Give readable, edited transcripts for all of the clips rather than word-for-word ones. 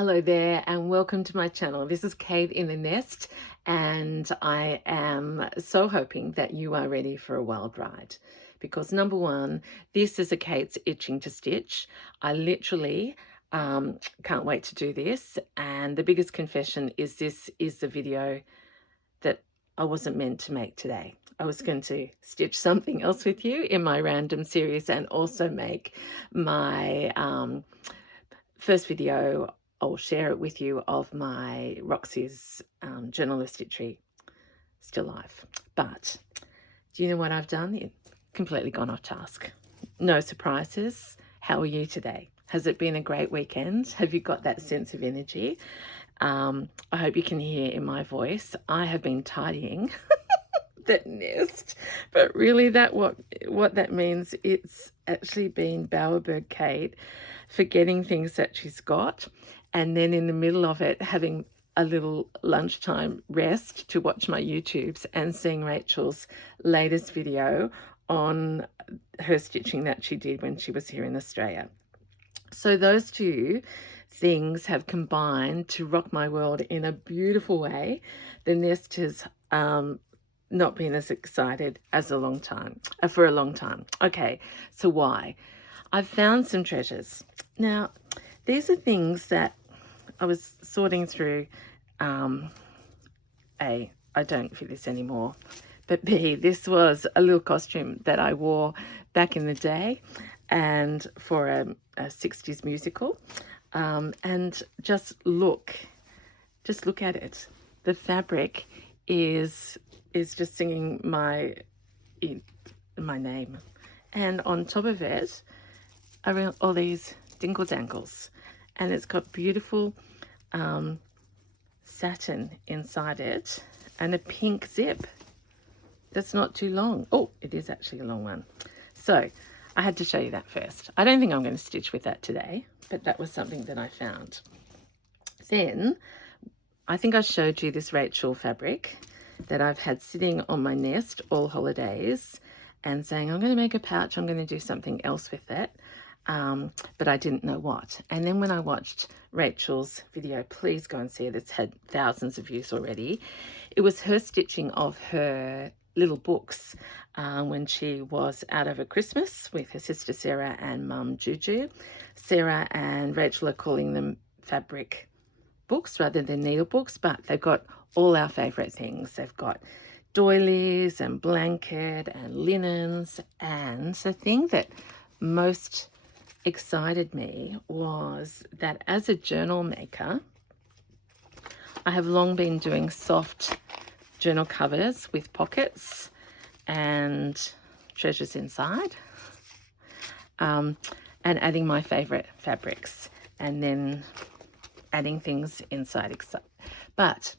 Hello there and welcome to my channel. This is Kate in the Nest and I am so hoping that you are ready for a wild ride because number one, this is a Kate's itching to stitch. I literally can't wait to do this, and the biggest confession is this is the video that I wasn't meant to make today. I was going to stitch something else with you in my random series and also make my first video. I'll share it with you of my Roxy's Journal of Stitchery Still Life. But do you know what I've done? It completely gone off task. No surprises. How are you today? Has it been a great weekend? Have you got that sense of energy? I hope you can hear in my voice. I have been tidying that nest, but really what that means, it's actually been Bowerbird Kate forgetting things that she's got, and then in the middle of it having a little lunchtime rest to watch my YouTubes and seeing Rachel's latest video on her stitching that she did when she was here in Australia. So those two things have combined to rock my world in a beautiful way. The nest has not been as excited as for a long time. Okay, so why? I've found some treasures. Now, these are things that I was sorting through. A, I don't fit this anymore, but B, this was a little costume that I wore back in the day and for a 60s musical. And just look at it. The fabric is just singing my name, and on top of it are all these dingle dangles, and it's got beautiful satin inside it and a pink zip that's not too long. Oh, it is actually a long one. So I had to show you that first. I don't think I'm going to stitch with that today, but that was something that I found. Then I think I showed you this Rachel fabric that I've had sitting on my nest all holidays and saying, I'm going to make a pouch, I'm going to do something else with it. But I didn't know what. And then when I watched Rachel's video, please go and see it, it's had thousands of views already. It was her stitching of her little books when she was out over Christmas with her sister Sarah and mum Juju. Sarah and Rachel are calling them fabric books rather than needle books, but they've got all our favourite things. They've got doilies and blanket and linens, and the thing that most excited me was that as a journal maker, I have long been doing soft journal covers with pockets and treasures inside, and adding my favorite fabrics and then adding things inside. But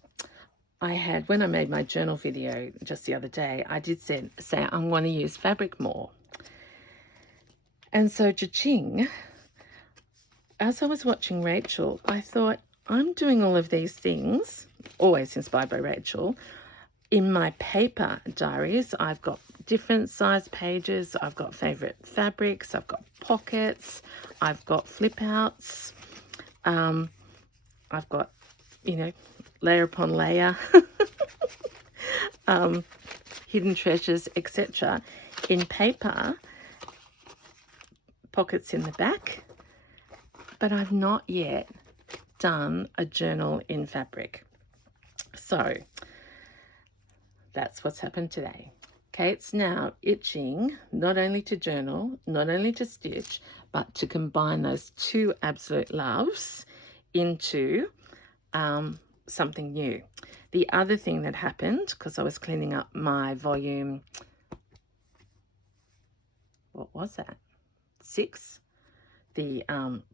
I had, when I made my journal video just the other day, I did say I want to use fabric more. And so, cha-ching, as I was watching Rachel, I thought, I'm doing all of these things, always inspired by Rachel, in my paper diaries. I've got different size pages, I've got favorite fabrics, I've got pockets, I've got flip outs, I've got, layer upon layer, hidden treasures, etc. in paper, pockets in the back, but I've not yet done a journal in fabric. So that's what's happened today. Kate's now itching not only to journal, not only to stitch, but to combine those two absolute loves into something new. The other thing that happened, because I was cleaning up my volume, what was that? 6, the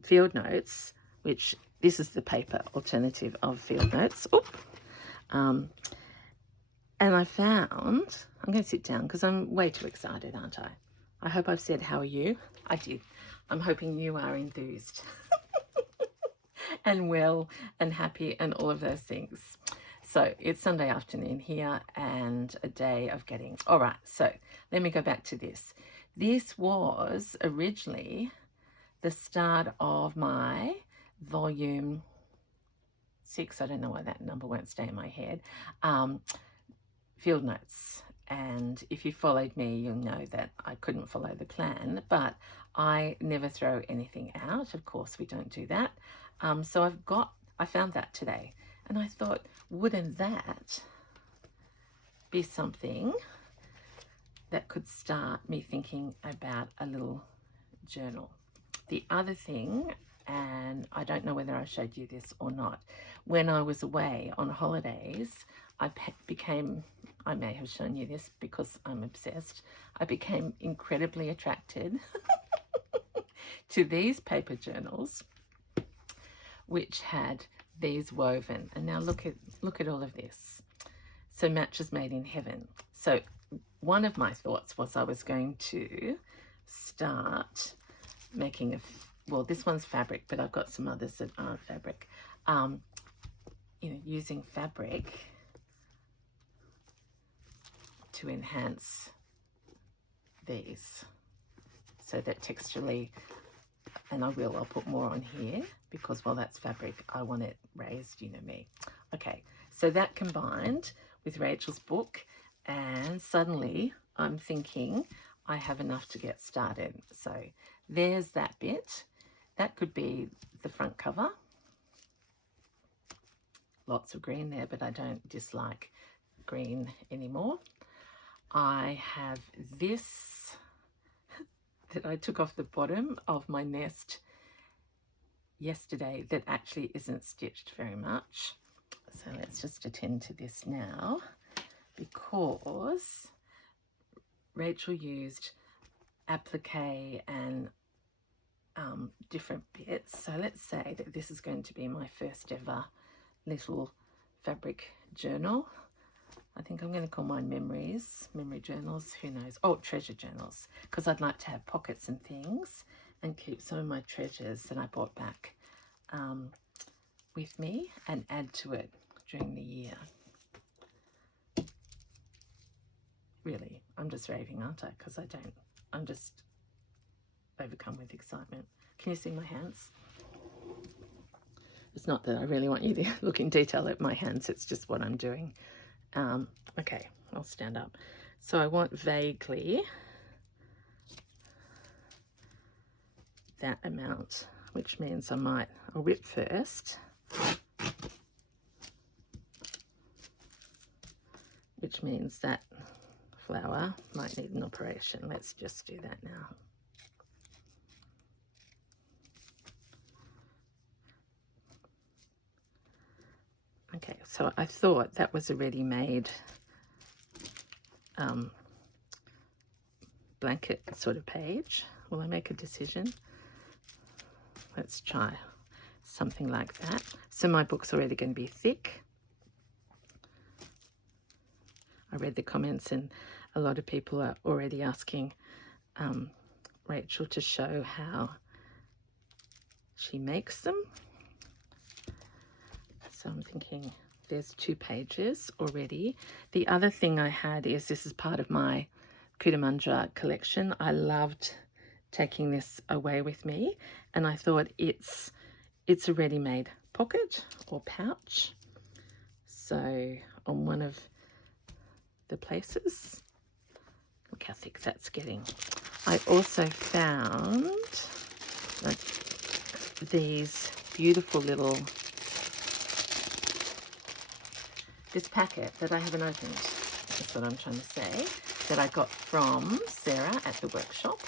field notes, which this is the paper alternative of field notes. And I found, I'm going to sit down because I'm way too excited, aren't I? I hope I've said, how are you? I did. I'm hoping you are enthused and well and happy and all of those things. So it's Sunday afternoon here and a day of getting, all right, so let me go back to this. This was originally the start of my volume 6, I don't know why that number won't stay in my head, field notes. And if you followed me, you'll know that I couldn't follow the plan, but I never throw anything out. Of course, we don't do that. So I found that today, and I thought, wouldn't that be something that could start me thinking about a little journal? The other thing, and I don't know whether I showed you this or not, when I was away on holidays, I may have shown you this because I'm obsessed, I became incredibly attracted to these paper journals which had these woven. And now look at all of this. So matches made in heaven. So one of my thoughts was I was going to start making well, this one's fabric, but I've got some others that aren't fabric. You know, using fabric to enhance these so that texturally, and I'll put more on here because while that's fabric, I want it raised, you know me. Okay, so that combined with Rachel's book, and suddenly I'm thinking I have enough to get started. So there's that bit. That could be the front cover. Lots of green there, but I don't dislike green anymore. I have this that I took off the bottom of my nest yesterday that actually isn't stitched very much. So let's just attend to this now, because Rachel used applique and different bits. So let's say that this is going to be my first ever little fabric journal. I think I'm going to call mine memory journals, who knows. Oh, treasure journals, because I'd like to have pockets and things and keep some of my treasures that I brought back with me and add to it during the year. Really, I'm just raving, aren't I? Because I'm just overcome with excitement. Can you see my hands? It's not that I really want you to look in detail at my hands, it's just what I'm doing. Okay, I'll stand up. So I want vaguely that amount, which means I'll rip first, which means that flower might need an operation. Let's just do that now. Okay, so I thought that was a ready-made blanket sort of page. Will I make a decision? Let's try something like that. So my book's already going to be thick. I read the comments and a lot of people are already asking Rachel to show how she makes them. So I'm thinking there's 2 pages already. The other thing I had is, this is part of my Kudamundra collection. I loved taking this away with me, and I thought it's a ready-made pocket or pouch. So on one of the places, look how thick that's getting. I also found like these beautiful little, this packet that I haven't opened, that's what I'm trying to say, that I got from Sarah at the workshop.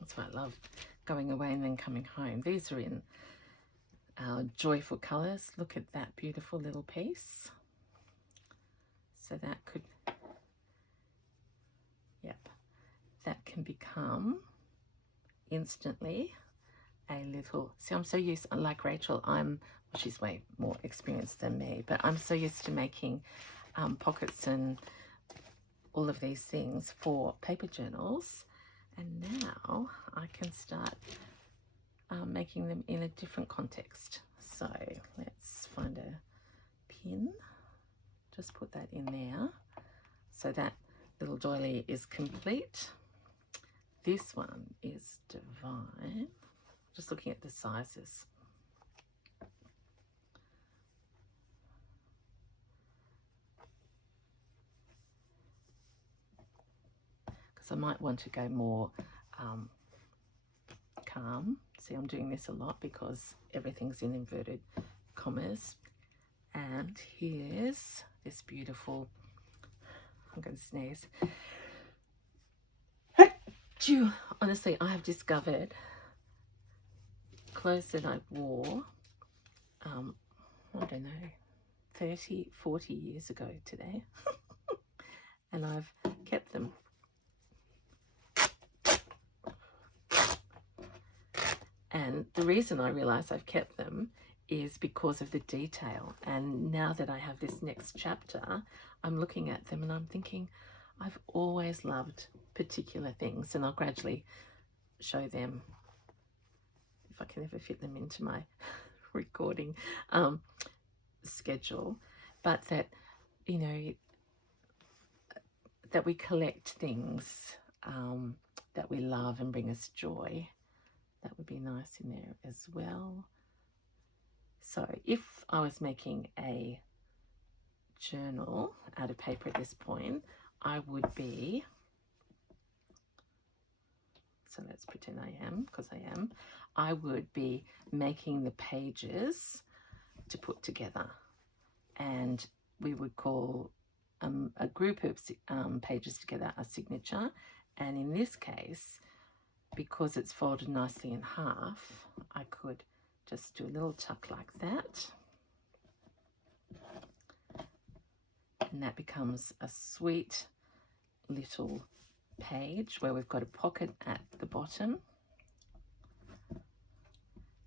That's why I love going away and then coming home. These are in our joyful colours. Look at that beautiful little piece. So that could, yep, that can become instantly a little, see, I'm so used, like Rachel, she's way more experienced than me, but I'm so used to making pockets and all of these things for paper journals, and now I can start making them in a different context. So let's find a pin, just put that in there so that little doily is complete. This one is divine. Just looking at the sizes. Because I might want to go more calm. See, I'm doing this a lot because everything's in inverted commas. And here's this beautiful, I'm going to sneeze. Honestly, I have discovered clothes that I wore, I don't know, 30, 40 years ago today. And I've kept them. And the reason I realise I've kept them is because of the detail. And now that I have this next chapter, I'm looking at them and I'm thinking, I've always loved particular things, and I'll gradually show them if I can ever fit them into my recording schedule. But that, you know, that we collect things that we love and bring us joy. That would be nice in there as well. So if I was making a journal out of paper at this point, I would be, so let's pretend I am, because I am, I would be making the pages to put together. And we would call a group of pages together a signature. And in this case, because it's folded nicely in half, I could just do a little tuck like that. And that becomes a sweet little page where we've got a pocket at the bottom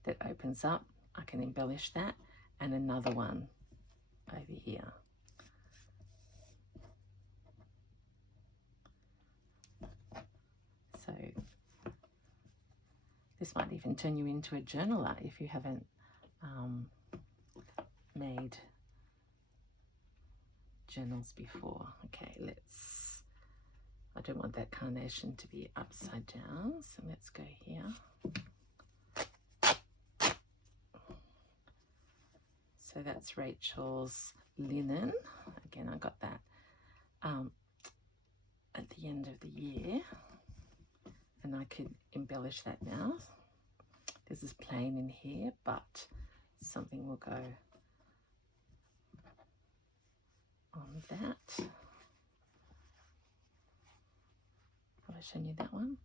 that opens up. I can embellish that, and another one over here. So this might even turn you into a journaler if you haven't made journals before. Okay, I don't want that carnation to be upside down, so let's go here. So that's Rachel's linen. Again, I got that at the end of the year, and I could embellish that now. This is plain in here, but something will go on that. Have I shown you that one?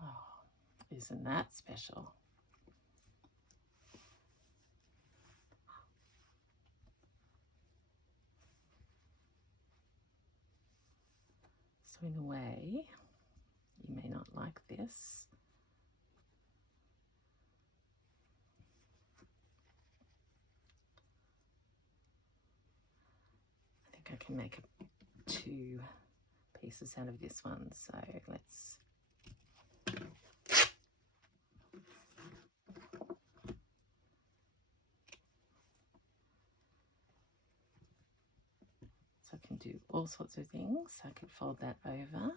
Oh, isn't that special? So in a way, you may not like this. I think I can make two pieces out of this one. So let's I can do all sorts of things. I could fold that over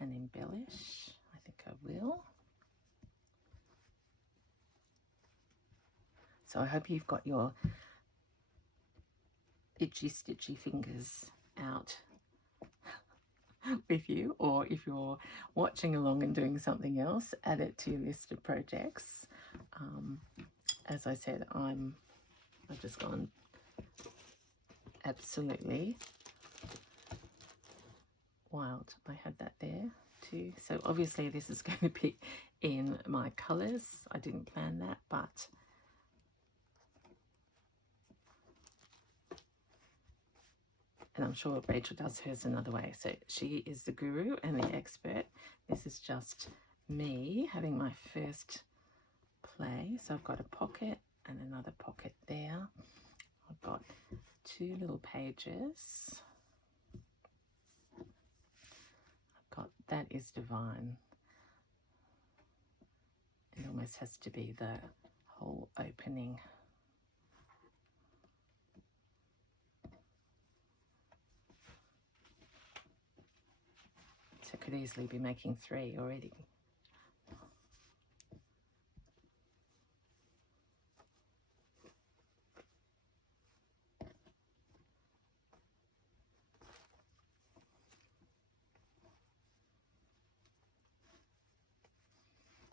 and embellish. I think I will. So I hope you've got your itchy stitchy fingers out with you, or if you're watching along and doing something else, add it to your list of projects. As I said, I've just gone absolutely wild. I had that there too. So obviously this is going to be in my colours. I didn't plan that, but and I'm sure Rachel does hers another way. So she is the guru and the expert. This is just me having my first play. So I've got a pocket and another pocket there. I've got two little pages. I've got, that is divine. It almost has to be the whole opening. could easily be making 3 already.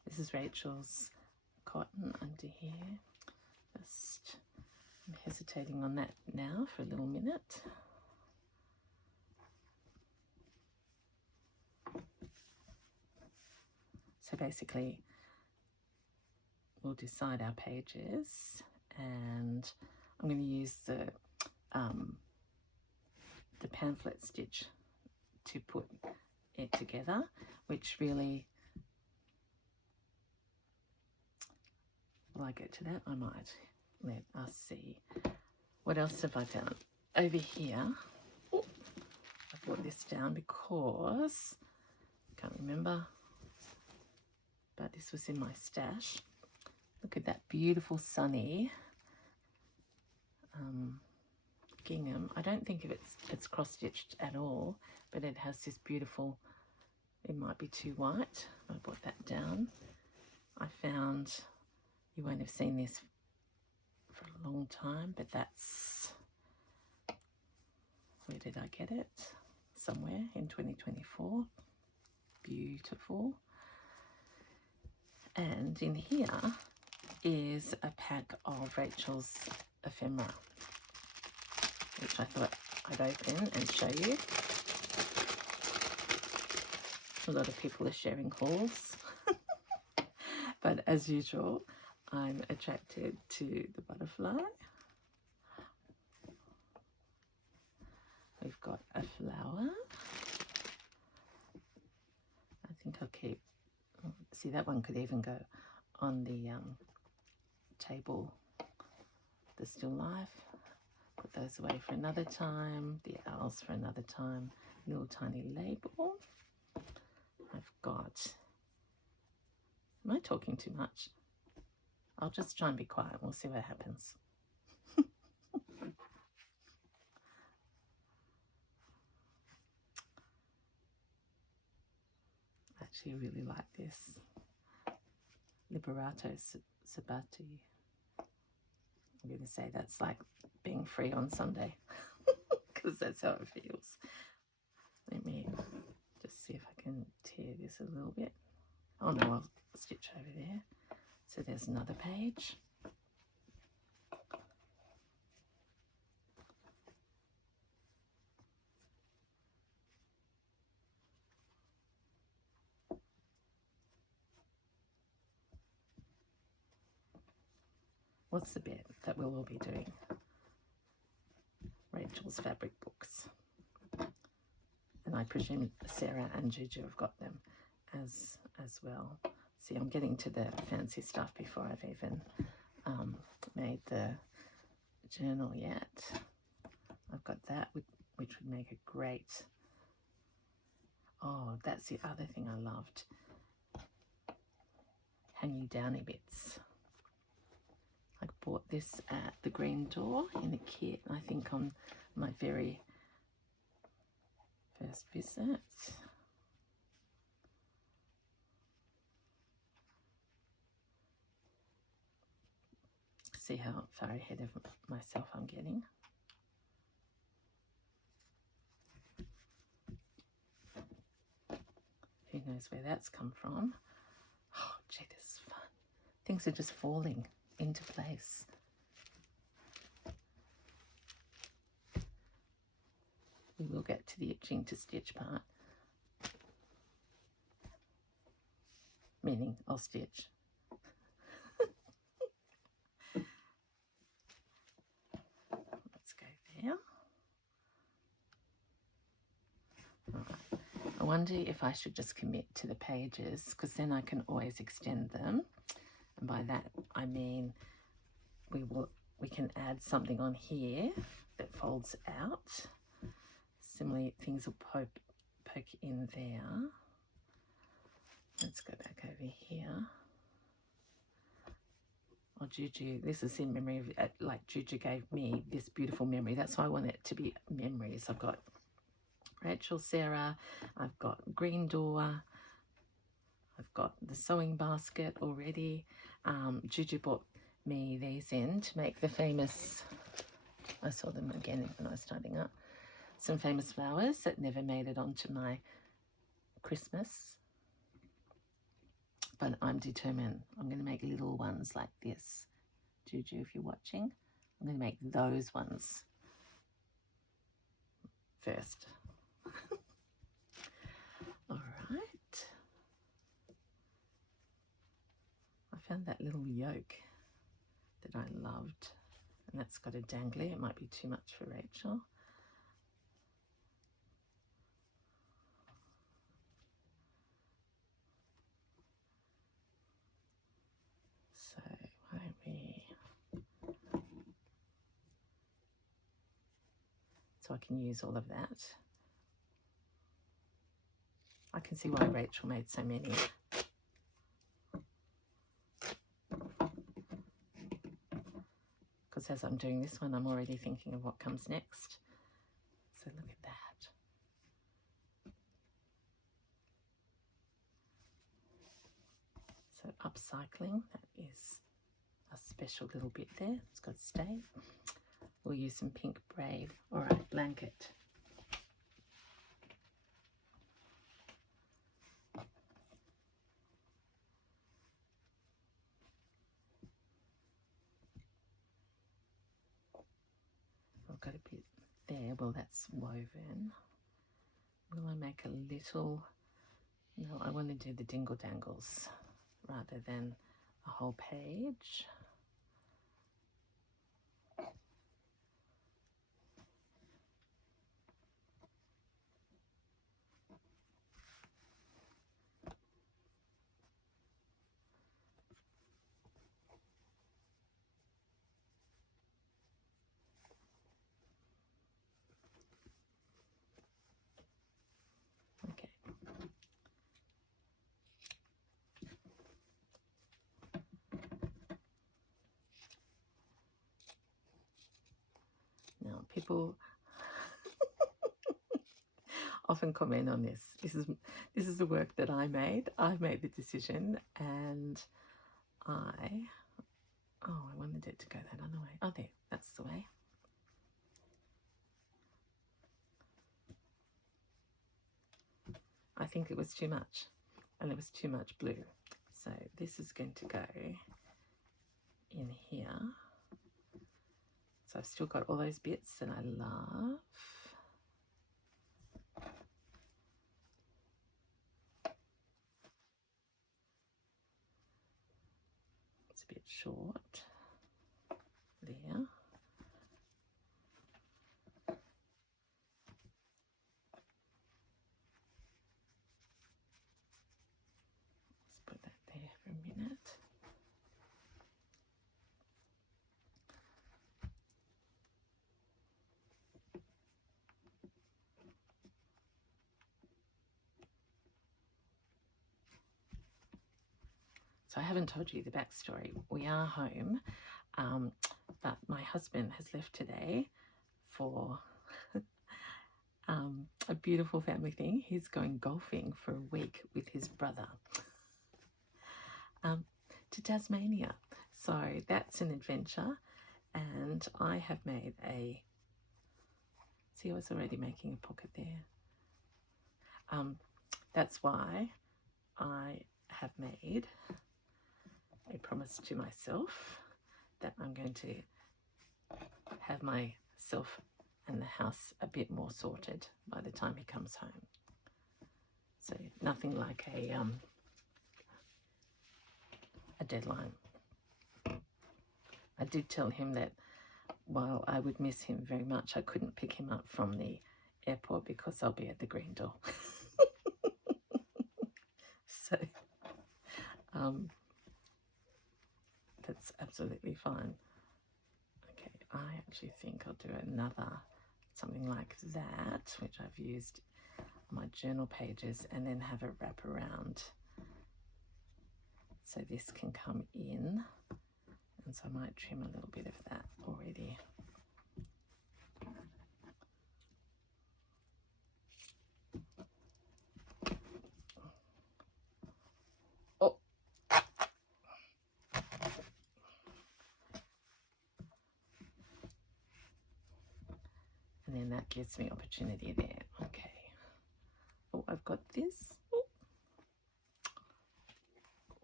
This is Rachel's cotton under here. Just, I'm hesitating on that now for a little minute. So basically, we'll decide our pages, and I'm going to use the pamphlet stitch to put it together, which really, will I get to that? I might. Let us see. What else have I found? Over here, oh, I brought this down because I can't remember, but this was in my stash. Look at that beautiful sunny gingham. I don't think if it's cross-stitched at all, but it has this beautiful, it might be too white. I brought that down. I found, you won't have seen this for a long time, but that's, where did I get it? Somewhere in 2024. Beautiful. And in here is a pack of Rachel's ephemera, which I thought I'd open and show you. A lot of people are sharing hauls, but as usual, I'm attracted to the butterfly. We've got a flower. I think I'll keep, see, that one could even go on the table, the still life. Put those away for another time, the owls for another time. Little tiny label. I've got, am I talking too much? I'll just try and be quiet. We'll see what happens. I actually really like this. Liberato Sabati. I'm going to say that's like being free on Sunday, because that's how it feels. Let me just see if I can tear this a little bit. Oh no, I'll stitch over there. So there's another page. What's the bit that we'll all be doing? Rachel's fabric books. And I presume Sarah and Juju have got them as well. See, I'm getting to the fancy stuff before I've even made the journal yet. I've got that, which would make a great, oh, that's the other thing I loved. Hanging downy bits. I bought this at the Green Door in a kit, I think on my very first visit. See how far ahead of myself I'm getting. Who knows where that's come from? Oh, gee, this is fun. Things are just falling into place. We will get to the itching to stitch part. Meaning I'll stitch. Let's go there. All right. I wonder if I should just commit to the pages, because then I can always extend them. And by that I mean we can add something on here that folds out. Similarly, things will poke in there. Let's go back over here. Oh, Juju, this is in memory of, like Juju gave me this beautiful memory. That's why I want it to be memories. I've got Rachel, Sarah, I've got green door, I've got the sewing basket already. Juju bought me these in to make the famous, I saw them again when I was starting up, some famous flowers that never made it onto my Christmas. But I'm determined. I'm going to make little ones like this. Juju, if you're watching, I'm going to make those ones first. All right. I found that little yoke that I loved, and that's got a dangly. It might be too much for Rachel. So why don't we, so I can use all of that. I can see why Rachel made so many. Because as I'm doing this one, I'm already thinking of what comes next. So look at that. So upcycling, that is a special little bit there. It's got to stay. We'll use some pink braid. All right, blanket. I've got a bit there. Well, that's woven. Will I make a little? No, I want to do the dingle dangles rather than a whole page. Okay. Now, people often comment on this. This is the work that I made. I've made the decision, and I wanted it to go that other way. Oh, there, that's the way. I think it was too much, and it was too much blue. So this is going to go in here. So I've still got all those bits that I love. It's a bit short there. Let's put that there for a minute. So I haven't told you the backstory. We are home, but my husband has left today for a beautiful family thing. He's going golfing for a week with his brother to Tasmania. So that's an adventure, and I have made a, see, I was already making a pocket there. That's why I have made a promise to myself that I'm going to have myself and the house a bit more sorted by the time he comes home. So nothing like a deadline. I did tell him that while I would miss him very much, I couldn't pick him up from the airport because I'll be at the green door. So that's absolutely fine. Okay, I actually think I'll do another something like that, which I've used on my journal pages, and then have a wrap around so this can come in. And so I might trim a little bit of that already. And then that gives me opportunity there. Okay. Oh, I've got this.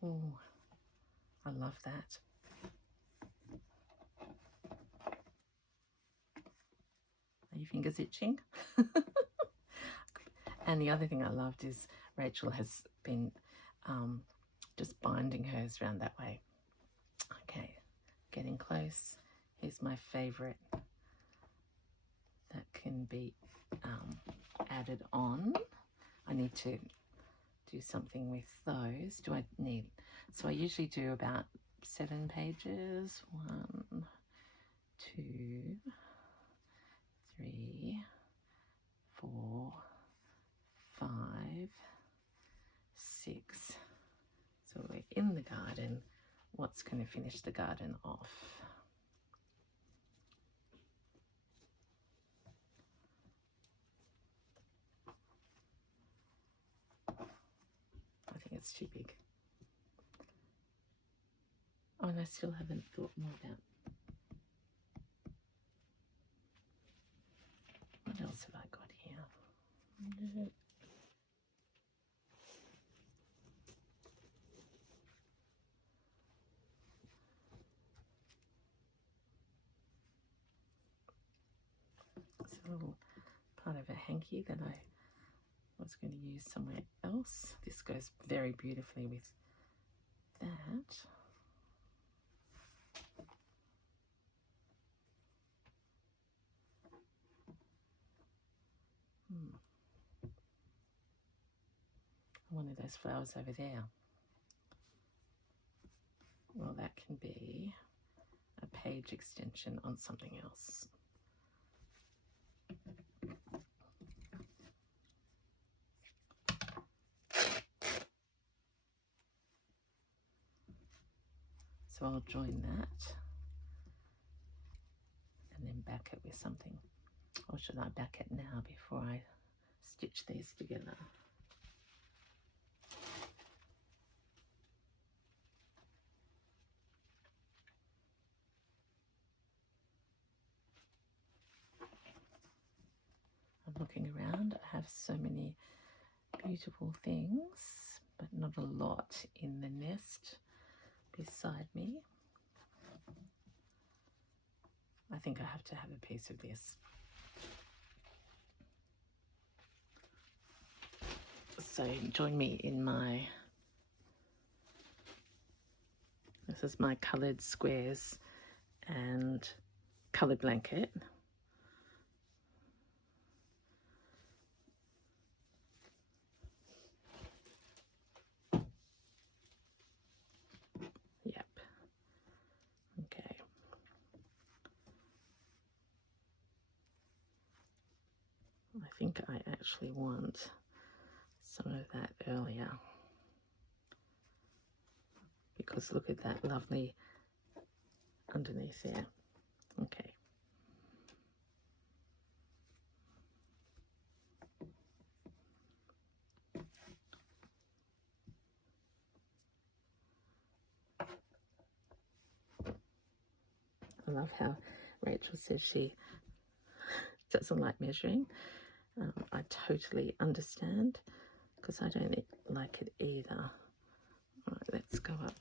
Oh, I love that. Are your fingers itching? And the other thing I loved is Rachel has been just binding hers around that way. Okay, getting close. Here's my favorite that can be added on. I need to do something with those. Do I need, so I usually do about 7 pages. 1, 2, 3, 4, 5, 6. So we're in the garden. What's going to finish the garden off? I think it's too big. Oh, and I still haven't thought more about what else have I got here. It's a little part of a hanky that I was going to use somewhere else. This goes very beautifully with that. One of those flowers over there. Well, that can be a page extension on something else. So I'll join that and then back it with something. Or should I back it now before I stitch these together? I'm looking around. I have so many beautiful things, but not a lot in the nest beside me. I think I have to have a piece of this. So join me in my, this is my coloured squares and coloured blanket. Yep. Okay. I think I actually want some of that earlier, because look at that lovely underneath there. Okay. I love how Rachel says she doesn't like measuring. I totally understand, because I don't like it either. All right, let's go up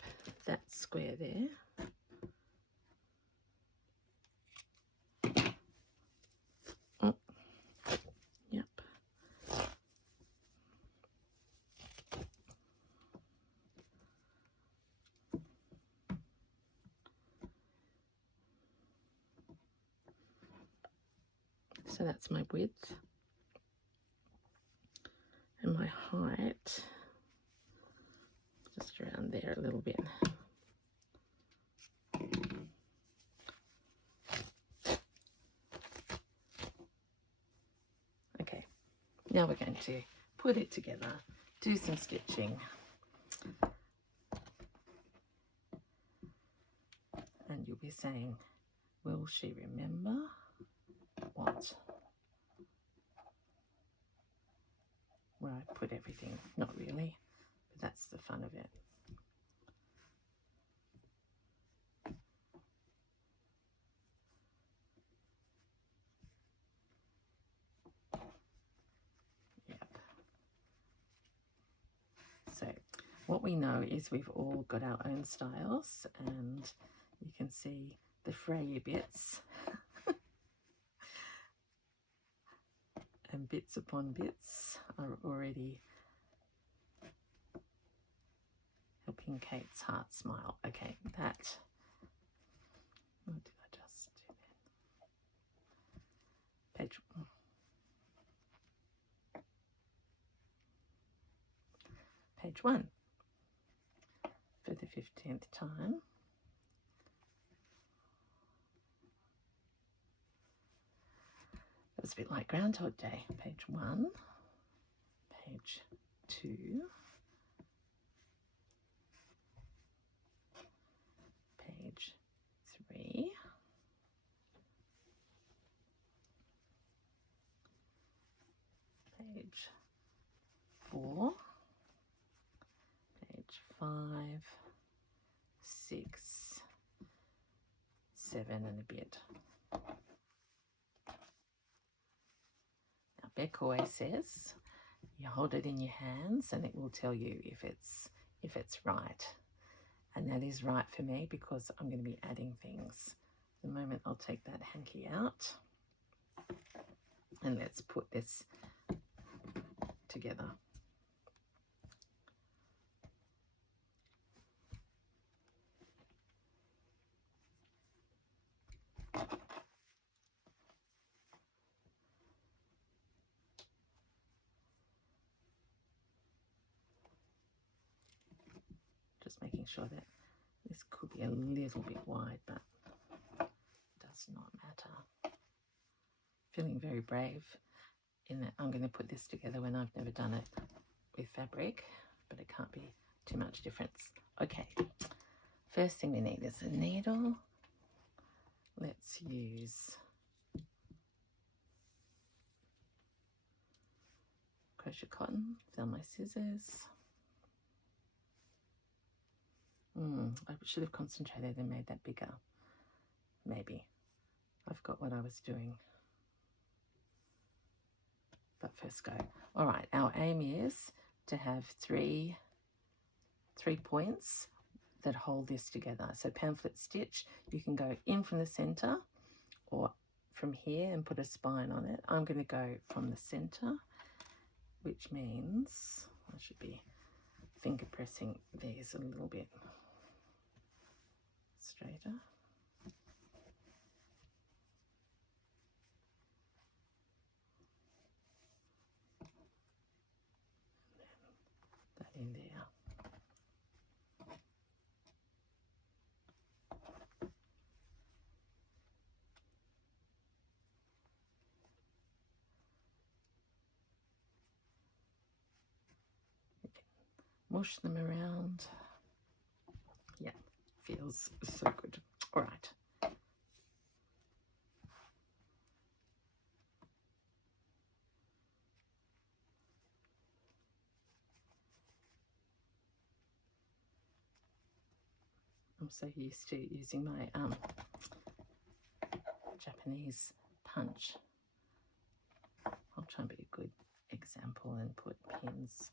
that square there. Oh, yep. So that's my width and my height, just around there a little bit. Okay, now we're going to put it together, do some stitching, and you'll be saying, will she remember what? Where I put everything. Not really, but that's the fun of it. what we know is we've all got our own styles, and you can see the frayer bits and bits upon bits are already helping Kate's heart smile. Okay, that, what did I just do then? Page 1 for the 15th time. It was a bit like Groundhog Day. Page 1, page 2, page 3, page 4, page 5, 6, 7 and a bit. Now Beck always says you hold it in your hands and it will tell you if it's right. And that is right for me because I'm going to be adding things. The moment I'll take that hanky out and let's put this together. Just making sure that this could be a little bit wide, but it does not matter. Feeling very brave in that I'm going to put this together when I've never done it with fabric, but it can't be too much difference. Okay, first thing we need is a needle. Let's use crochet cotton. Found my scissors. I should have concentrated and made that bigger. Maybe. I forgot what I was doing. But first go. All right, our aim is to have three points that hold this together. So pamphlet stitch, you can go in from the center or from here and put a spine on it. I'm going to go from the center, which means I should be finger pressing these a little bit straighter. That in there. Mush them around. Yeah, feels so good. All right. I'm so used to using my Japanese punch. I'll try and be a good example and put pins.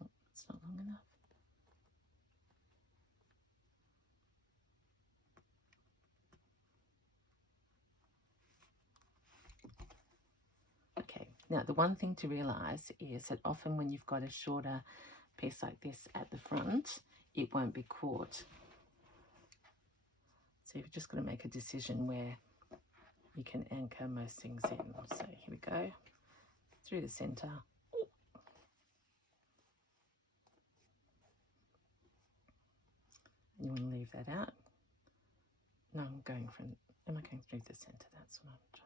Oh, it's not long enough. Okay, now the one thing to realize is that often when you've got a shorter piece like this at the front, it won't be caught. So you've just got to make a decision where you can anchor most things in. So here we go, through the center. And you want to leave that out. No, I'm going from, am I going through the center? That's what I'm trying to do.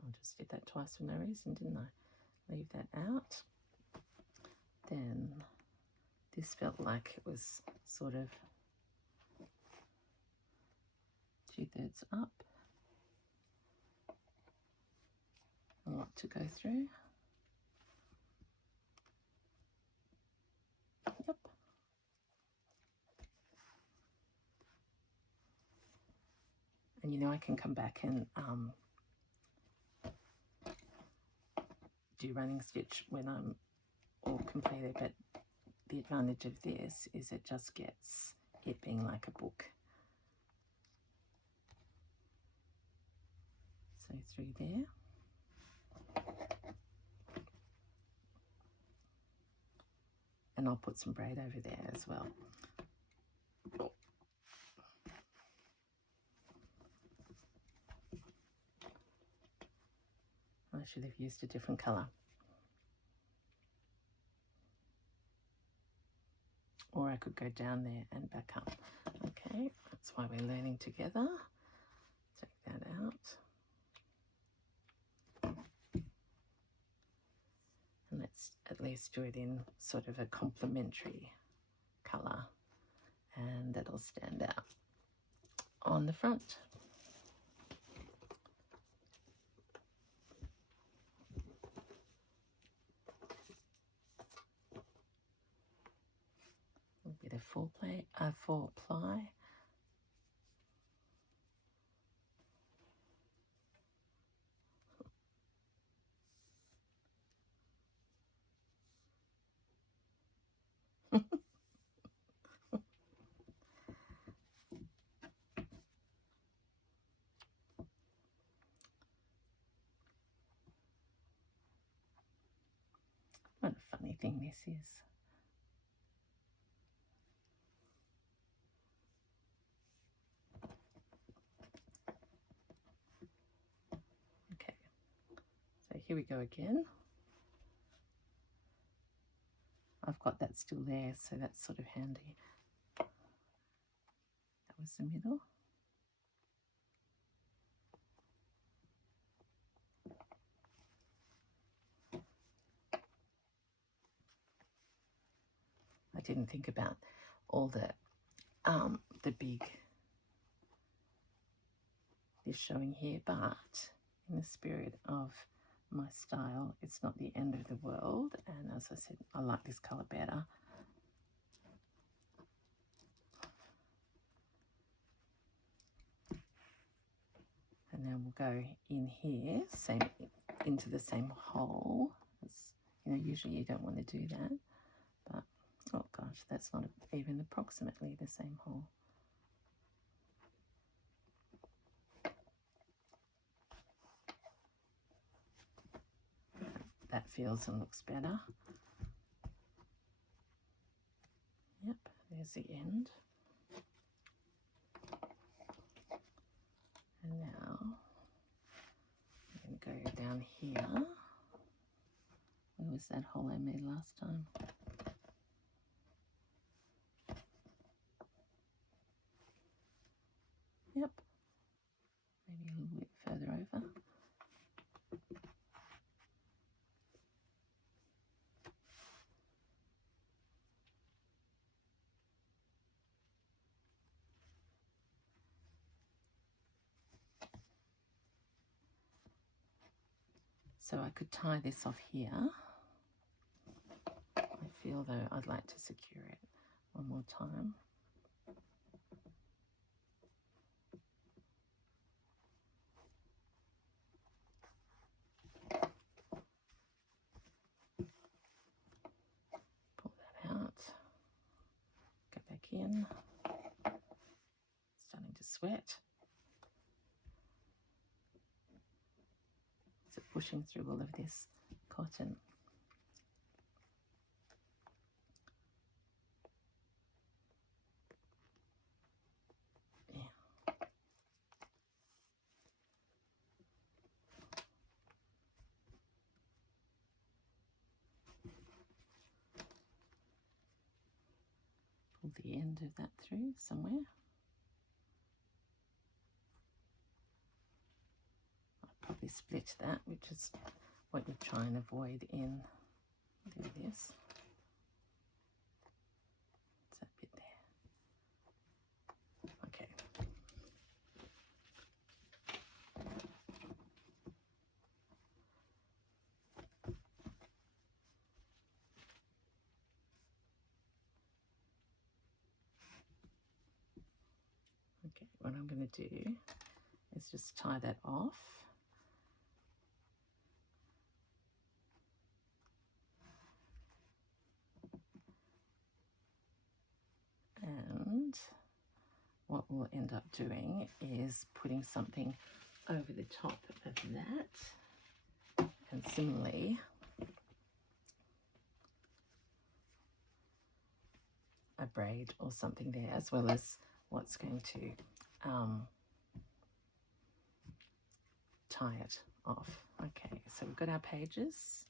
I just did that twice for no reason, didn't I? Leave that out. Then this felt like it was sort of 2/3 up. A lot to go through. I can come back and do running stitch when I'm all completed, but the advantage of this is it just gets it being like a book. So through there. And I'll put some braid over there as well. Oh. I should have used a different colour. Or I could go down there and back up. Okay, that's why we're learning together. Take that out. And let's at least do it in sort of a complementary colour, and that'll stand out on the front. A bit of four ply. What a funny thing this is. Okay, so here we go again. I've got that still there, so that's sort of handy. That was the middle. I didn't think about all the big this showing here, but in the spirit of my style, it's not the end of the world. And as I said, I like this colour better. And then we'll go in here, into the same hole. As, you know, usually you don't want to do that, but oh gosh, that's not even approximately the same hole. That feels and looks better. Yep, there's the end. And now I'm going to go down here. Where was that hole I made last time? Yep, maybe a little bit further over. So I could tie this off here. I feel though I'd like to secure it one more time. Pull that out. Go back in. Starting to sweat. So pushing through all of this cotton. Yeah. Pull the end of that through somewhere. I'll probably split that, which is what you try and avoid in doing this. It's that bit there. Okay. Okay, what I'm going to do is just tie that off. And what we'll end up doing is putting something over the top of that, and similarly a braid or something there, as well as what's going to tie it off. Okay, so we've got our pages.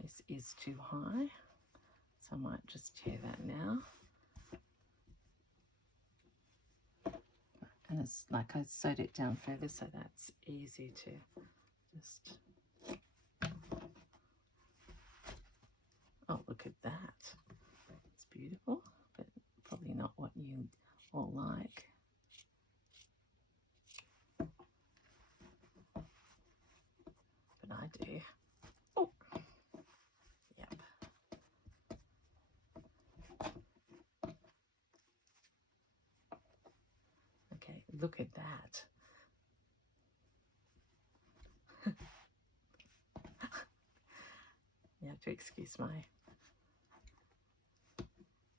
This is too high, so I might just tear that now. And it's like I sewed it down further, so that's easy to just... Oh, look at that. It's beautiful, but probably not what you all like. But I do. Oh, yep. Okay, look at that. You have to excuse my...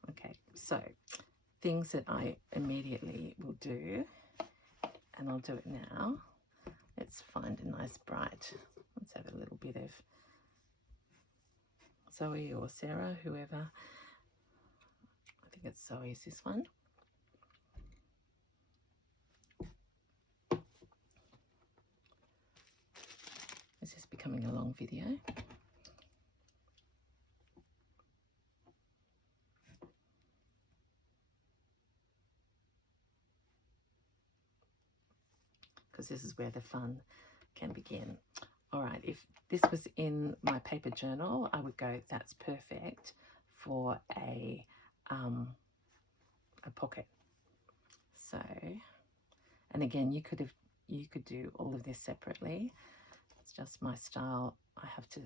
Okay, so things that I immediately will do, and I'll do it now. Let's find a nice bright. Let's have a little bit of Zoe or Sarah, whoever. I think it's Zoe's, this one. This is becoming a long video. Because this is where the fun can begin. All right, if this was in my paper journal, I would go, that's perfect for a pocket. So, and again, you could do all of this separately. It's just my style. I have to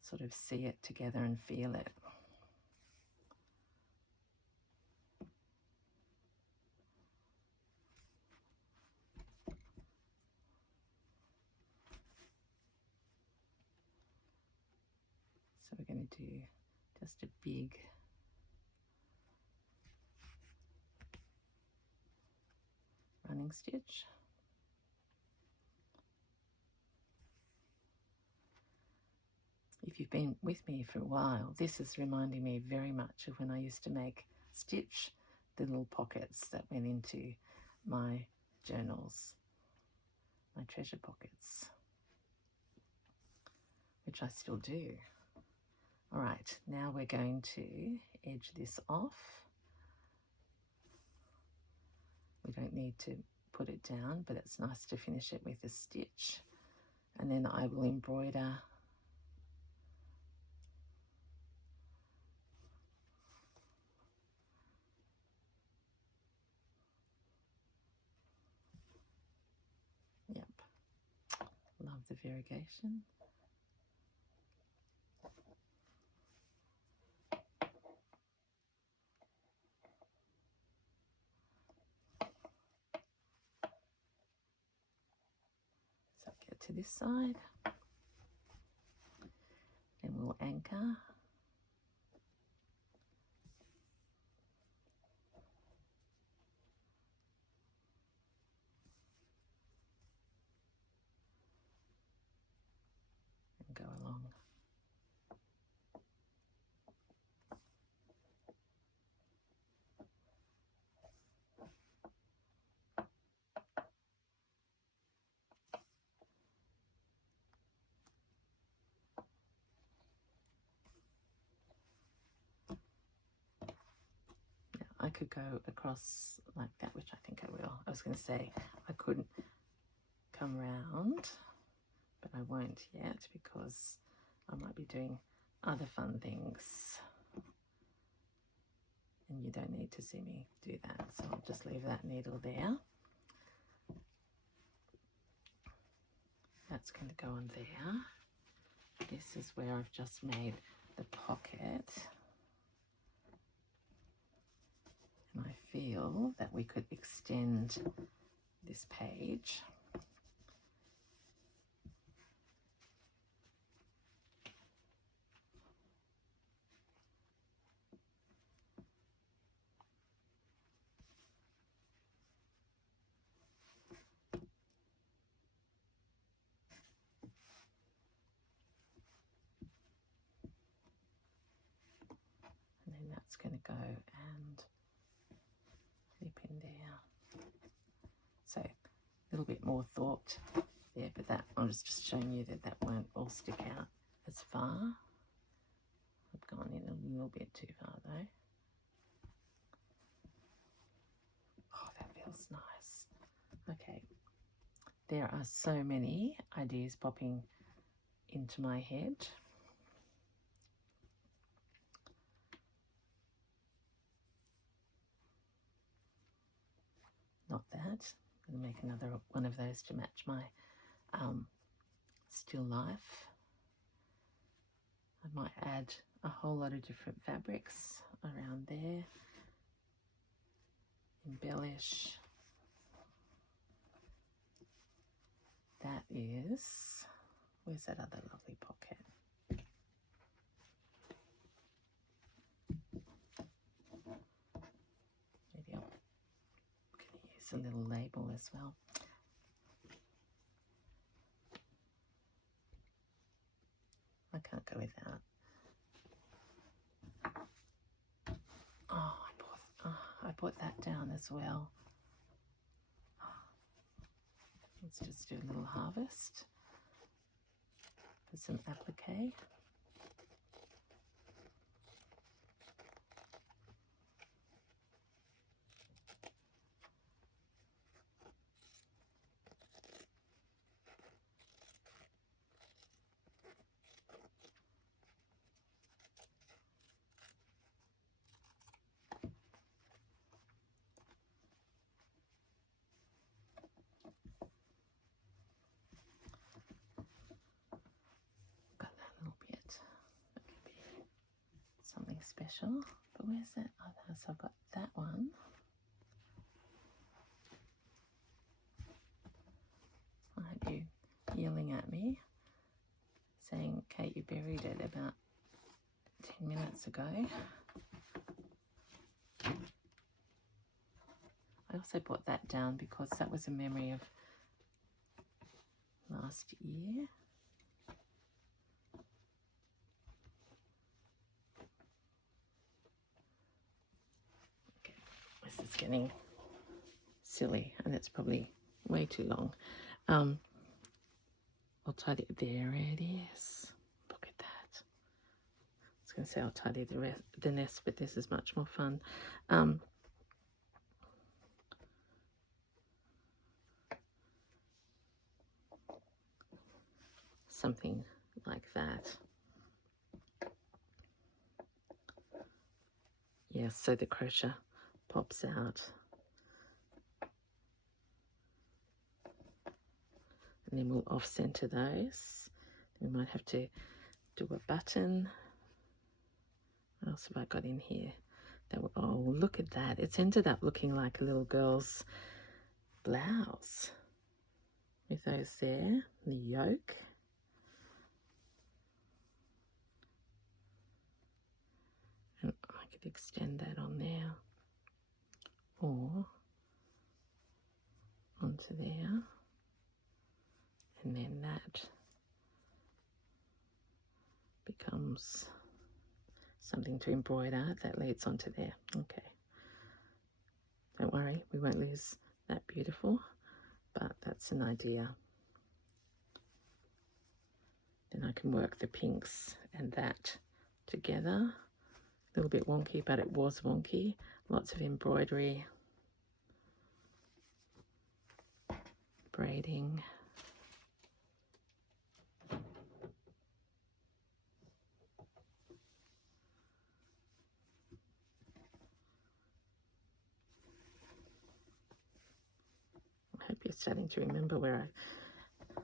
sort of see it together and feel it. So we're going to do just a big running stitch. If you've been with me for a while, this is reminding me very much of when I used to stitch the little pockets that went into my journals, my treasure pockets, which I still do. All right, now we're going to edge this off. We don't need to put it down, but it's nice to finish it with a stitch. And then I will embroider love the variegation. So get to this side, then we'll anchor. And go along. I could go across like that, which I think I will. I was going to say I could come round, but I won't yet because I might be doing other fun things. And you don't need to see me do that, so I'll just leave that needle there. That's going to go on there. This is where I've just made the pocket. And I feel that we could extend this page. And then that's going to go and flip in there. So a little bit more thought there, but that I was just showing you that that won't all stick out as far. I've gone in a little bit too far though. Oh, that feels nice. Okay, there are so many ideas popping into my head. Not that. I'm going to make another one of those to match my still life. I might add a whole lot of different fabrics around there. Embellish. That is, where's that other lovely pocket? Maybe I'm going to use a little label as well. I can't go without. Oh, I brought that down as well. Let's just do a little harvest with some applique. Something special, but where's that other? So I've got that one. I hope you yelling at me, saying, Kate, you buried it about 10 minutes ago. I also brought that down because that was a memory of last year. This is getting silly and it's probably way too long. I'll tidy it. There it is. Look at that. I was going to say I'll tidy the nest, but this is much more fun. Something like that. Yes, so the crochet pops out. And then we'll off center those. We might have to do a button. What else have I got in here? Oh, look at that. It's ended up looking like a little girl's blouse with those there, the yoke. And I could extend that on there or onto there. And then that becomes something to embroider that leads onto there. Okay. Don't worry, we won't lose that beautiful, but that's an idea. Then I can work the pinks and that together. A little bit wonky, but it was wonky. Lots of embroidery, braiding. I hope you're starting to remember where I've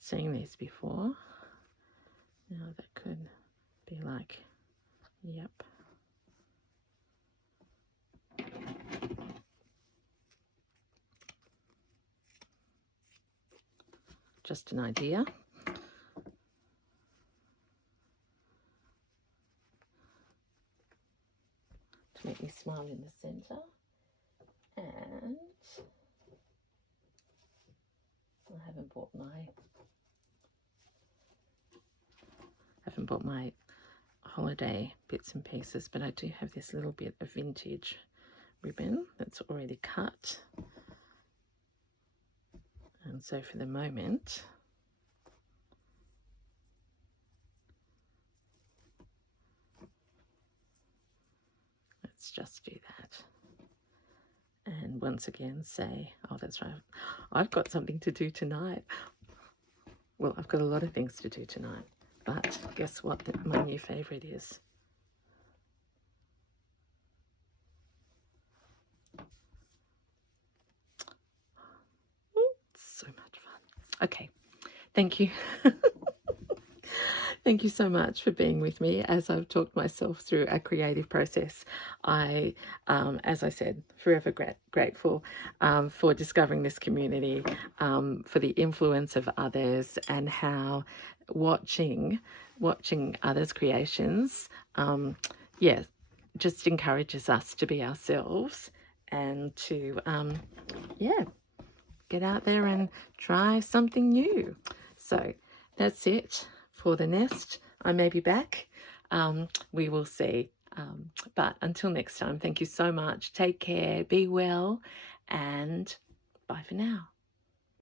seen these before. Now that could be like, yep. just an idea. To make me smile in the center. And I haven't bought my holiday bits and pieces, but I do have this little bit of vintage ribbon that's already cut. And so for the moment, let's just do that. And once again say, oh, that's right, I've got something to do tonight. Well, I've got a lot of things to do tonight, but guess what my new favourite is? Ooh, so much fun. Okay, thank you. Thank you so much for being with me as I've talked myself through a creative process. I, as I said, forever grateful for discovering this community, for the influence of others, and how watching others' creations, yeah, just encourages us to be ourselves and to, yeah, get out there and try something new. So that's it for the nest. I may be back. We will see. But until next time, thank you so much. Take care, be well, and bye for now.